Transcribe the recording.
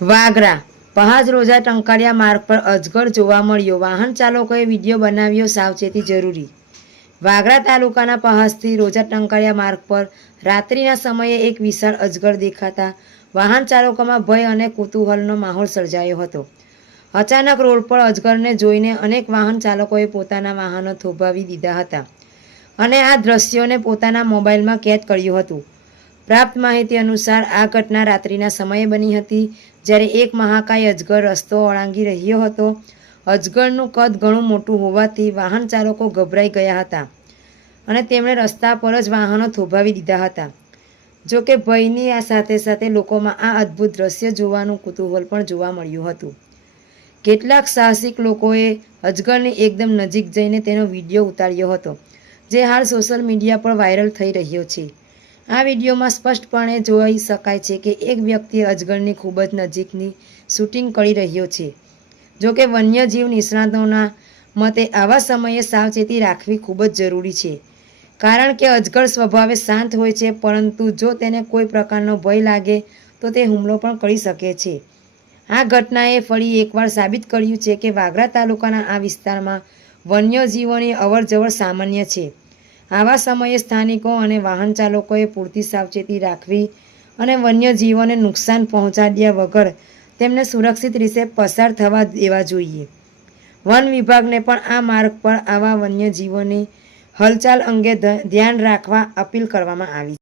વાગરા. પહાજ રોજા ટંકાળિયા માર્ગ પર અજગર જોવા મળ્યો. વાહન ચાલકોએ વીડિયો બનાવ્યો સાવચેતી જરૂરી. વાગરા તાલુકાના પહાજથી રોજા ટંકાળિયા માર્ગ પર રાત્રિના સમયે એક વિશાળ અજગર દેખાતા વાહન ચાલકોમાં ભય અને કુતૂહલનો માહોલ સર્જાયો હતો. અચાનક રોડ પર અજગરને જોઈને અનેક વાહન ચાલકોએ પોતાના વાહનો થોભાવી દીધા હતા અને આ દ્રશ્યોને પોતાના મોબાઈલમાં કેદ કર્યું હતું. પ્રાપ્ત માહિતી અનુસાર આ ઘટના રાત્રિના સમયે બની હતી, જ્યારે એક મહાકાય અજગર રસ્તો ઓળાંગી રહ્યો હતો. અજગરનું કદ ઘણું મોટું હોવાથી વાહન ચાલકો ગભરાઈ ગયા હતા અને તેમણે રસ્તા પર જ વાહનો થોભાવી દીધા હતા. જો કે ભયની આ સાથે સાથે લોકોમાં આ અદ્ભુત દ્રશ્ય જોવાનું કુતૂહલ પણ જોવા મળ્યું હતું. કેટલાક સાહસિક લોકોએ અજગરની એકદમ નજીક જઈને તેનો વીડિયો ઉતાર્યો હતો, જે હાલ સોશિયલ મીડિયા પર વાયરલ થઈ રહ્યો છે. આ વિડીયોમાં સ્પષ્ટપણે જોઈ શકાય છે કે એક વ્યક્તિ અજગરની ખૂબ જ નજીકની શૂટિંગ કરી રહ્યો છે. જો કે વન્યજીવ નિષ્ણાતોના મતે આવા સમયે સાવચેતી રાખવી ખૂબ જ જરૂરી છે. કારણ કે અજગર સ્વભાવે શાંત હોય છે, પરંતુ જો તેને કોઈ પ્રકારનો ભય લાગે, તો તે હુમલો પણ કરી શકે છે. આ ઘટનાએ ફરી એકવાર સાબિત કર્યું છે કે વાગરા તાલુકાના આ વિસ્તારમાં વન્યજીવોની અવરજવર સામાન્ય છે. આવા સમયે સ્થાનિકો અને વાહન ચાલકોએ પૂરતી સાવચેતી રાખવી અને વન્યજીવોને નુકસાન પહોંચાડ્યા વગર તેમને સુરક્ષિત રીતે પસાર થવા દેવા જોઈએ. વન વિભાગને પણ આ માર્ગ પર આવા વન્યજીવોની હલચાલ અંગે ધ્યાન રાખવા અપીલ કરવામાં આવી